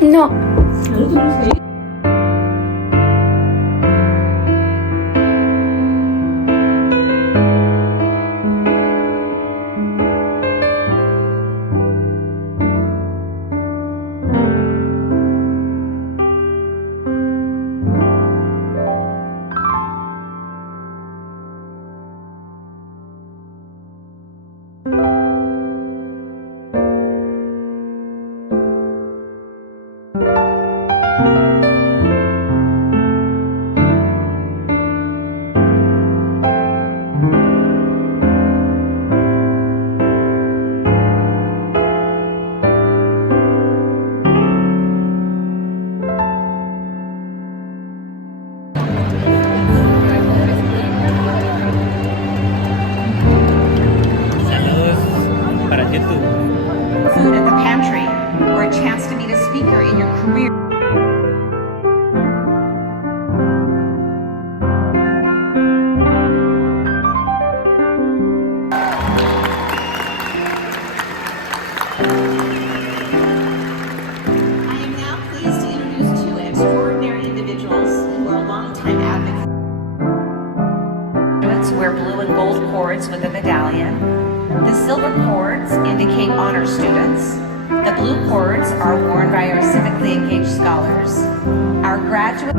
No. Saludos para YouTube. Food at the pantry, or a chance to meet a speaker in your career. I am now pleased to introduce two extraordinary individuals who are longtime advocates. Wear blue and gold cords with a medallion. The silver cords indicate honor students. The blue cords are worn by our civically engaged scholars. Our graduate